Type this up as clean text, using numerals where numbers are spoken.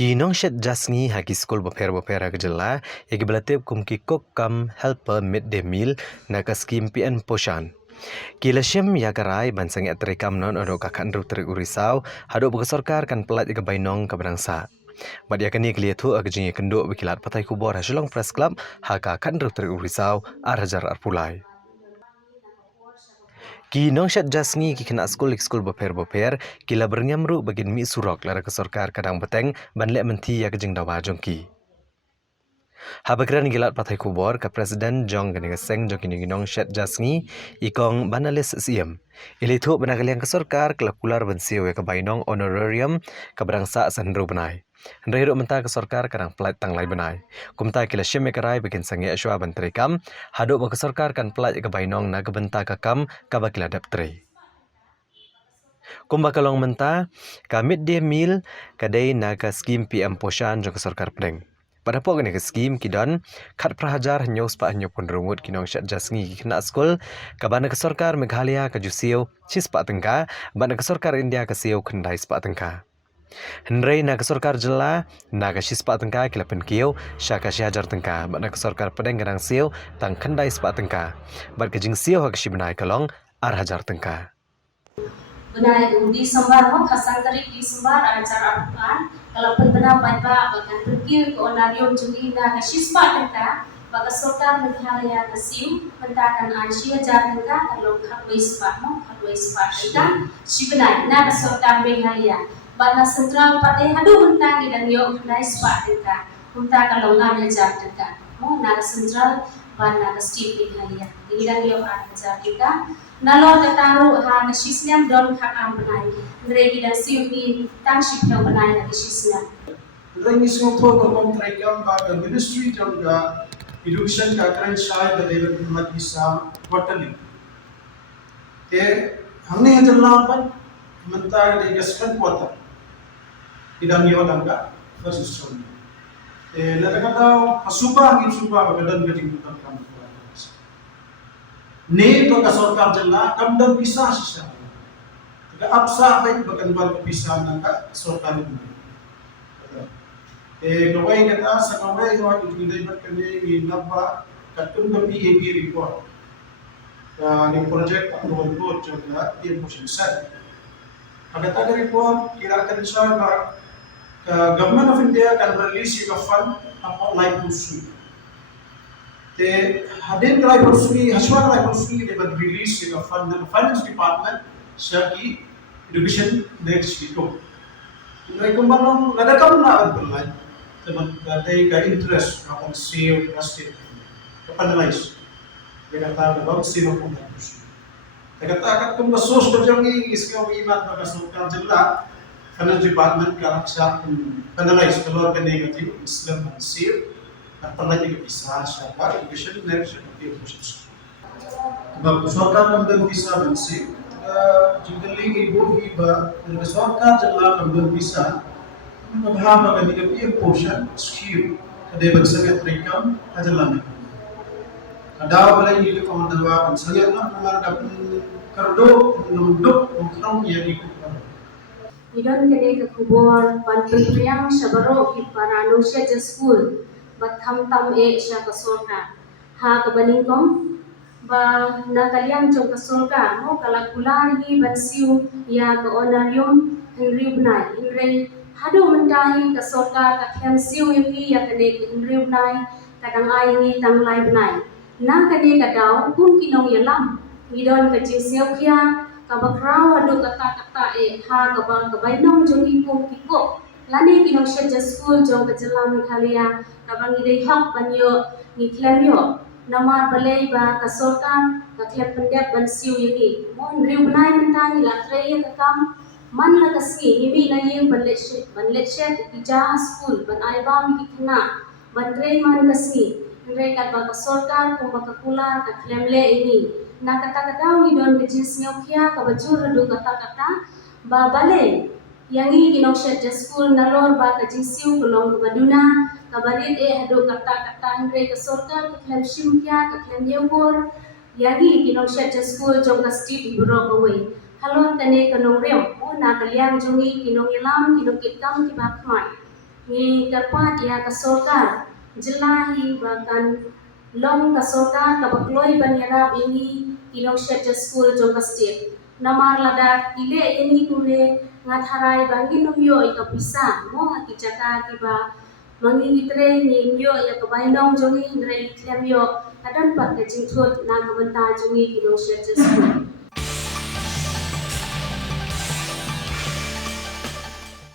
Kinong shet jasngi hagi skul boper jela yagi belatib kum kikok kam helper midday meal naga skim PN Poshan. Kila syem yagarai bansang atrikam non ono kakan ruteri urisau hado begasorkar kan pelat iga bainong kabrangsa. Badia kani kliatu agajing kenduk bikilat patai kubor hasilong press club haka kan ruteri urisau arhajar arpulai. Ki nong shat jasngi ki kena skul boper kila bernyamru bagin mi surok lara ke sorkar kadang beteng ban lek menti ya kejeng dawa jongki. Habakran gilat patai kubor ke Presiden Jong gani seng jong kini nong shat jasngi ikong banalis siem. Ilitu benagaliang ke sorkar kelakular bensiu ya ke bainong honorarium ke berangsa sendro benai. Hendrai hidup mentah ke sorkar kadang pelat tanglai benai. Kumta kila syem ekarai bikin sangi aswa benteri kam, haduk ke sorkar kan pelat ke bainong na ke bentah ke kam kabakila dapteri. Kumba kalong mentah, ka midday meal kadai naga skim PM Poshan jong ke sorkar pedeng. Pada pok ni ke skim kidon kat prahajar nyos pa anyo pun rumut kinong syat jasngi kena skul kabana ke sorkar Meghalaya ke jusiu cis pa tengka bana ke sorkar India ke siu kendai spa tengka. Hendrai na ke sorkar jela na ke cis pa tengka kila penkiu syaka syajar tengka bana ke sorkar pedeng garang siu tang kendai spa tengka. Bat ke jing siu hak benai kalong arhajar tengka. Benai Disember mo kasang tarik Disember acara apukan kalau benar baca bahkan pergi ke onarium jungi na kasispa tengka baga sorkar Meghalaya kasiu mentakan Asia jar tengka kalau khatway spa tengka si benai na sorkar Meghalaya bana sentral pate hadu mentang dan yo kendai spa tengka unta kalau ngana jar tengka mo na sentral bana state Meghalaya ini dan yo ada jar tengka nalor kataru ha nasisnyam don khak am benai ngregi dan siuki tang shipno benai na nasisnyam Rengi singapur ko trekam ba ministry of education ka kran shai da level mat bisa quarterly te हमने जल्ला पर मनता है कि second quarter इधर यो Lanka first story ते लगा सुबह बगदन मीटिंग काम ने तो का सरकार जल्ला कम दम bisa sisa ke apsa baik bakan bal bisa nangka सरकार ने kawai kata sa kawai yo itu dapat kene ni nabba katun da PAP report ni project approval board jalla dia motion set agata ka report kira kan sa ba government of India can release a fund about life to ते हदेन ड्राइव उसकी हशवा ड्राइव उसकी के बाद release के fund finance department शकी education next week तो मानो लगा कम ना बल्ला तो मन करते का इंटरेस्ट ऑन सेव ट्रस्टेड तो फाइनलाइज ये कथा बहुत सेव को तो कथा का तुम सोच कर जाओगे इसके भी बात का सरकार जिला फाइनेंस डिपार्टमेंट का रक्षा फाइनलाइज कलर करने का थी इसलिए मन save pernah juga bisa siapa education next seperti itu. Bab sorkar kemudian bisa mensi, jika ibu iba dari sorkar jelas kemudian bisa menghamba bagi dia portion skill ada bersedia rekam aja lama. Ada boleh jadi komandan wakan saya nak mengarahkan kerdo nunduk mungkin yang ikut. Idon kene ke kubor pan pentriang sabaro ki parano sya school batham tam e sya ka sorka ha ka baningkom ba na kaliang chong ka sorka mo kala kular hi bansiu ya ka onarium hinribnai hinrei hadu mendahi ka sorka ka khem siu yi ya kene hinribnai kadang ai ni tang lai bnai na kene ka daw kun kinong yalam idon ka jisiu khia ka bakrau hadu kata e ha ka bainong jong iko kiko lani kinong sya school jong ka jela Meghalaya kabang idei hak banyo ni klemyo nama balai ba ka sorkan ka klem pendek ban siu yini mon riu banai mentang ila trei ka kam man la kasi himi na yeng ban lechet ija school ban ai ba mi kina ban trei man kasi rei ka ba ka sorkan ko ba ka kula ka klem le ini na kata ni don bejis nyokia ka bajur do kata ba balai yang ini kinong sya school nalor ba ka jisiu kulong baduna kabarit hado kata Andre ka sorkar ka klem shimkya ka klem yewor yang ini kinong sya school jong ka state buro away halon tane kanong rem o na kalyang jongi kinong ilam kinong kitam ki bakman Ni dapat ya ke sorkar jelahi bahkan long ke sorkar ke bakloi banyarab ini ilong syaja school jongka state. Namar lada ile ini kure ngatharai bangi numyo ika bisa mo haki jaka kiba mangi itre ni myo ya ke bainong jongi ndre itlem yo kadang pakai jingthut na kabenta jongi ilong syaja school.